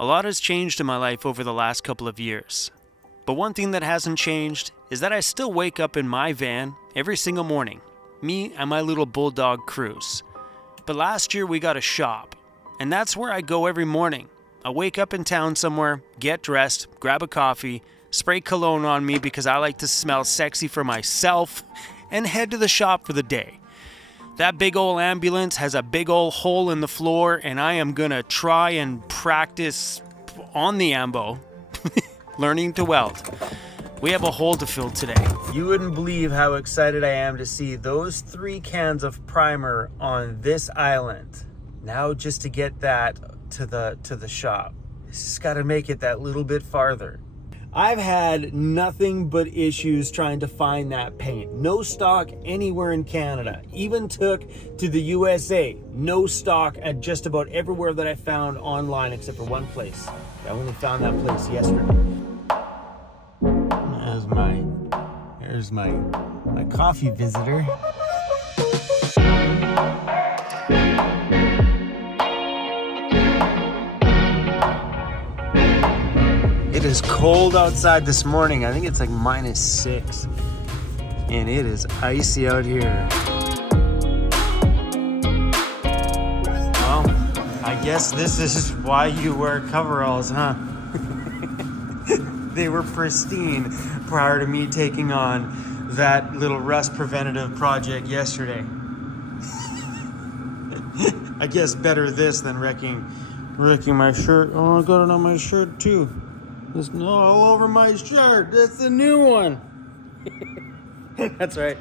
A lot has changed in my life over the last couple of years. But one thing that hasn't changed is that I still wake up in my van every single morning. Me and my little bulldog Cruz. But last year we got a shop. And that's where I go every morning. I wake up in town somewhere, get dressed, grab a coffee, spray cologne on me because I like to smell sexy for myself, and head to the shop for the day. That big old ambulance has a big old hole in the floor, and I am gonna try and practice on the ambo, learning to weld. We have a hole to fill today. You wouldn't believe how excited I am to see those 3 cans of primer on this island. Now just to get that to the shop. It's just gotta make it that little bit farther. I've had nothing but issues trying to find that paint. No stock anywhere in Canada. Even took to the USA. No stock at just about everywhere that I found online except for one place. I only found that place yesterday. Here's my coffee visitor. It is cold outside this morning. I think it's like -6. And it is icy out here. Well, I guess this is why you wear coveralls, huh? They were pristine prior to me taking on that little rust preventative project yesterday. I guess better this than wrecking my shirt. Oh, I got it on my shirt too. There's no all over my shirt. That's the new one. That's right.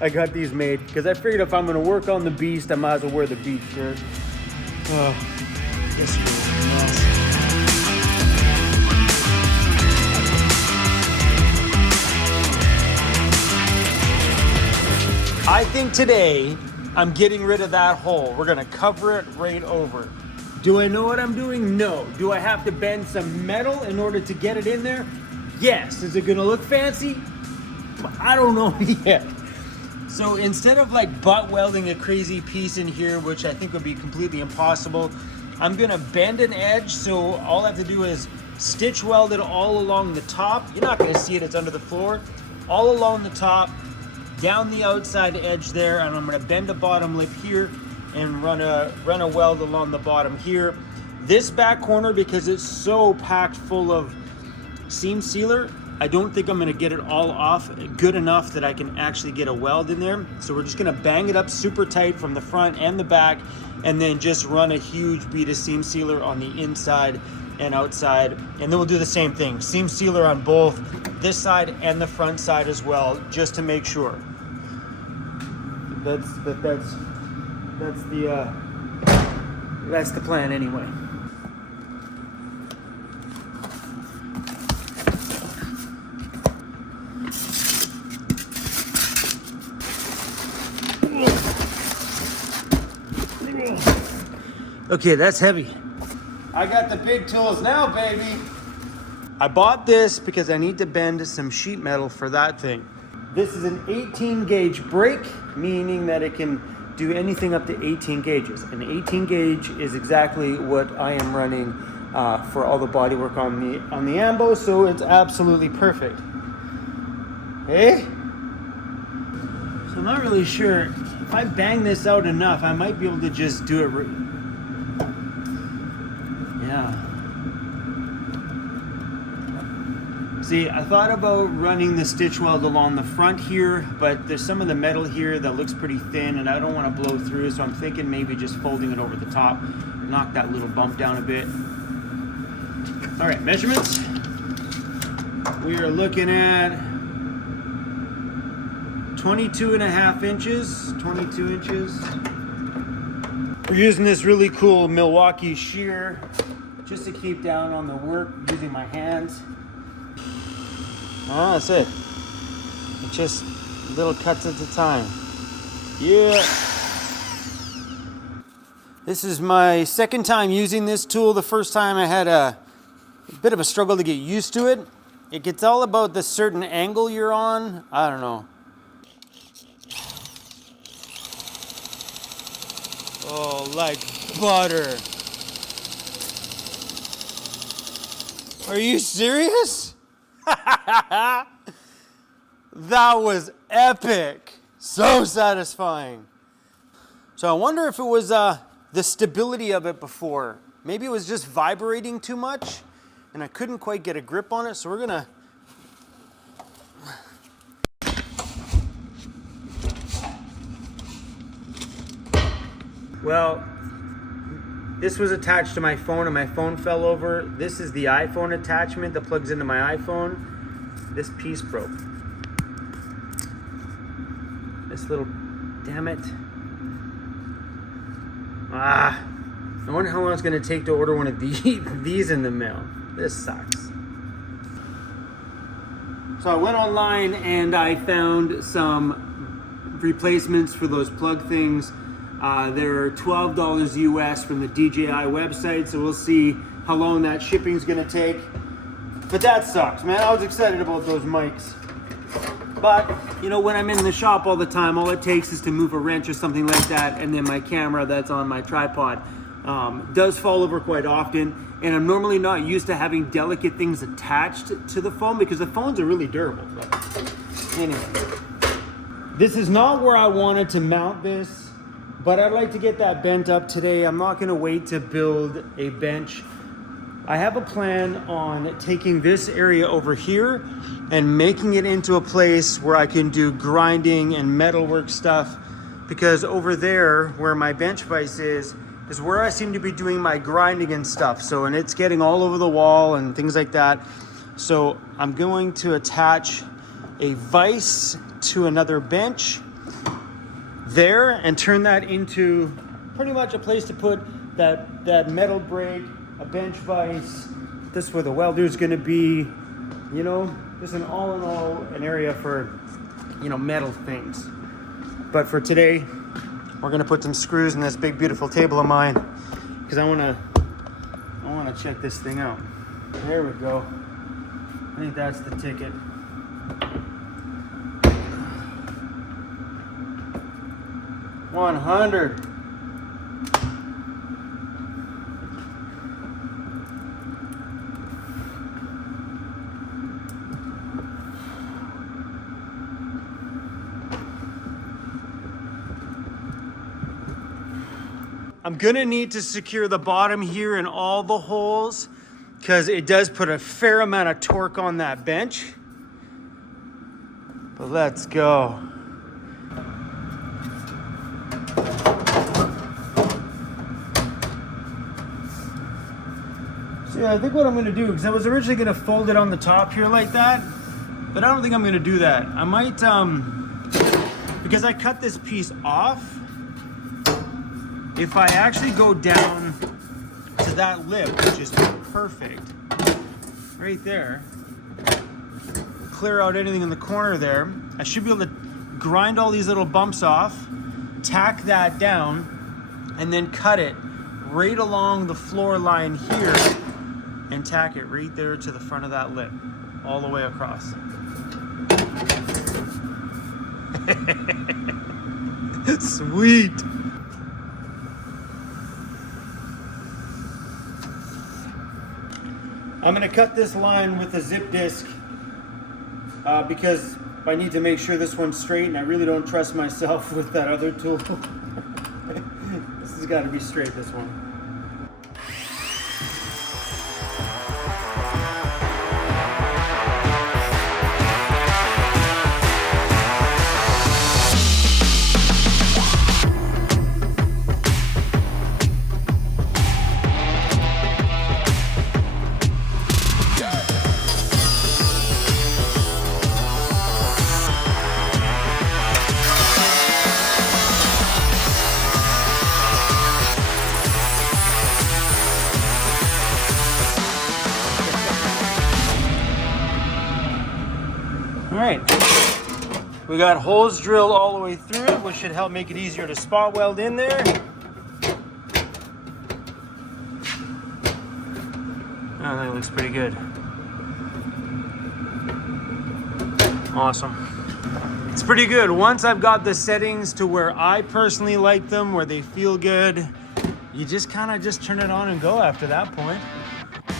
I got these made because I figured if I'm going to work on the beast, I might as well wear the beast shirt. This is a mess. I think today I'm getting rid of that hole. We're going to cover it right over. Do I know what I'm doing? No. Do I have to bend some metal in order to get it in there? Yes. Is it gonna look fancy? I don't know yet. So instead of like butt welding a crazy piece in here, which I think would be completely impossible, I'm gonna bend an edge, so all I have to do is stitch weld it all along the top. You're not gonna see it, it's under the floor. All along the top, down the outside edge there, and I'm gonna bend the bottom lip here and run a weld along the bottom here. This back corner, because it's so packed full of seam sealer, I don't think I'm gonna get it all off good enough that I can actually get a weld in there. So we're just gonna bang it up super tight from the front and the back, and then just run a huge bead of seam sealer on the inside and outside. And then we'll do the same thing, seam sealer on both this side and the front side as well, just to make sure. That's the plan anyway. Okay, that's heavy. I got the big tools now, baby. I bought this because I need to bend some sheet metal for that thing. This is an 18 gauge brake, meaning that it can do anything up to 18 gauges. An 18 gauge is exactly what I am running for all the body work on the ambo, so it's absolutely perfect. Hey? So I'm not really sure. If I bang this out enough, I might be able to just do it. Yeah. See, I thought about running the stitch weld along the front here, but there's some of the metal here that looks pretty thin and I don't want to blow through, so I'm thinking maybe just folding it over the top, knock that little bump down a bit. All right, measurements. We are looking at 22.5 inches, 22 inches. We're using this really cool Milwaukee shear just to keep down on the work using my hands. That's it. It's just little cuts at a time. Yeah. This is my second time using this tool. The first time I had a bit of a struggle to get used to it. It gets all about the certain angle you're on. I don't know. Oh, like butter. Are you serious? That was epic. So satisfying. So I wonder if it was the stability of it before. Maybe it was just vibrating too much and I couldn't quite get a grip on it. So we're gonna well, this was attached to my phone and my phone fell over. This is the iPhone attachment that plugs into my iPhone. This piece broke. This little, damn it. I wonder how long it's gonna take to order one of these in the mail. This sucks. So I went online and I found some replacements for those plug things. They're $12 US from the DJI website, so we'll see how long that shipping's gonna take. But that sucks, man. I was excited about those mics. But, you know, when I'm in the shop all the time, all it takes is to move a wrench or something like that, and then my camera that's on my tripod does fall over quite often. And I'm normally not used to having delicate things attached to the phone because the phones are really durable. But anyway, this is not where I wanted to mount this, but I'd like to get that bent up today. I'm not gonna wait to build a bench. I have a plan on taking this area over here and making it into a place where I can do grinding and metalwork stuff, because over there where my bench vise is where I seem to be doing my grinding and stuff. So, and it's getting all over the wall and things like that. So I'm going to attach a vise to another bench there and turn that into pretty much a place to put that metal brake, a bench vise. This is where the welder is going to be, you know, just an all in all an area for, you know, metal things. But for today, we're going to put some screws in this big beautiful table of mine because I want to check this thing out. There we go. I think that's the ticket. $100. I'm gonna need to secure the bottom here in all the holes because it does put a fair amount of torque on that bench. But let's go. So yeah, I think what I'm gonna do, because I was originally gonna fold it on the top here like that, but I don't think I'm gonna do that. I might, because I cut this piece off, if I actually go down to that lip, which is perfect, right there, clear out anything in the corner there, I should be able to grind all these little bumps off, tack that down, and then cut it right along the floor line here and tack it right there to the front of that lip, all the way across. Sweet. I'm gonna cut this line with a zip disc because I need to make sure this one's straight, and I really don't trust myself with that other tool. This has got to be straight, this one. All right, we got holes drilled all the way through it, which should help make it easier to spot weld in there. Oh, that looks pretty good. Awesome. It's pretty good. Once I've got the settings to where I personally like them, where they feel good, you just kind of just turn it on and go after that point.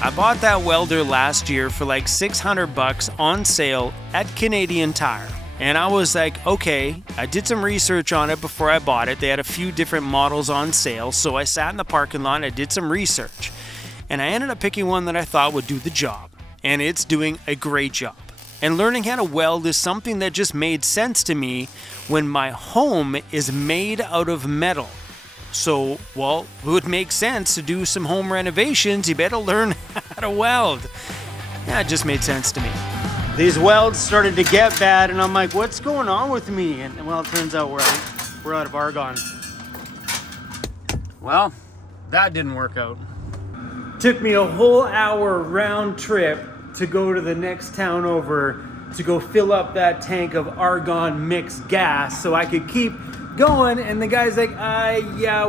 I bought that welder last year for like $600 on sale at Canadian Tire. And I was like, okay, I did some research on it before I bought it. They had a few different models on sale, so I sat in the parking lot and I did some research. And I ended up picking one that I thought would do the job. And it's doing a great job. And learning how to weld is something that just made sense to me when my home is made out of metal. So, well, it would make sense to do some home renovations. You better learn how to weld. Yeah, it just made sense to me. These welds started to get bad, and I'm like, what's going on with me? And well, it turns out we're out of argon. Well, that didn't work out. Took me a whole hour round trip to go to the next town over to go fill up that tank of argon mixed gas so I could keep going. And the guy's like, yeah,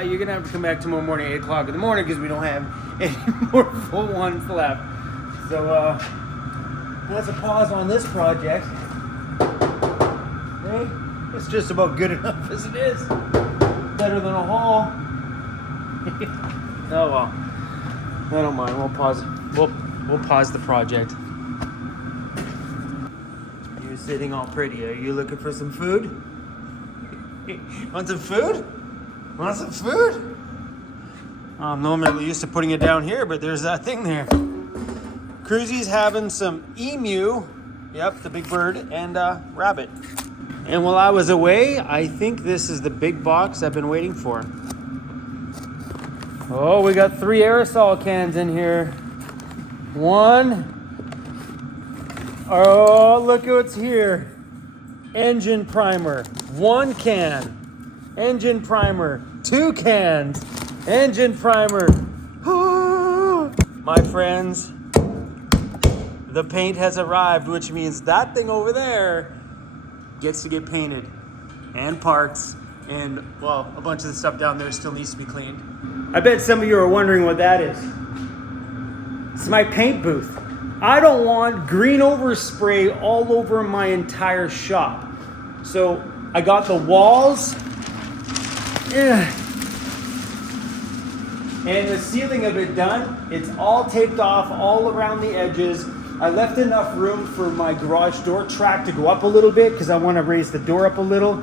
you're gonna have to come back tomorrow morning, 8 o'clock in the morning, because we don't have any more full ones left. So that's a pause on this project. Hey, it's just about good enough as it is. Better than a haul. Oh well, I don't mind. We'll pause. We'll pause the project. You're sitting all pretty. Are you looking for some food? Want some food? Want some food? I'm normally used to putting it down here, but there's that thing there. Cruzy's having some emu, yep, the big bird, and rabbit. And while I was away, I think this is the big box I've been waiting for. Oh, we got 3 aerosol cans in here. 1. Oh, look what's here. Engine primer. 1 can. Engine primer. 2 cans. Engine primer. My friends, the paint has arrived, which means that thing over there gets to get painted. And parts. And, well, a bunch of the stuff down there still needs to be cleaned. I bet some of you are wondering what that is. It's my paint booth. I don't want green overspray all over my entire shop. So I got the walls and the ceiling of it done. It's all taped off all around the edges. I left enough room for my garage door track to go up a little bit because I want to raise the door up a little.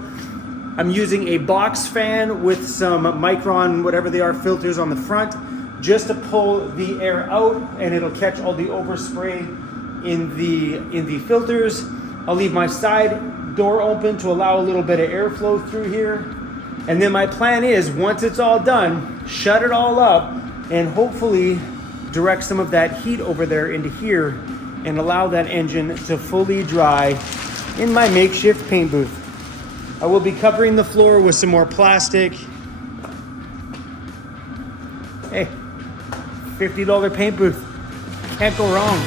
I'm using a box fan with some Micron, whatever they are, filters on the front, just to pull the air out, and it'll catch all the overspray in the filters. I'll leave my side door open to allow a little bit of airflow through here. And then my plan is, once it's all done, shut it all up and hopefully direct some of that heat over there into here and allow that engine to fully dry in my makeshift paint booth. I will be covering the floor with some more plastic. Hey, $50 paint booth. Can't go wrong.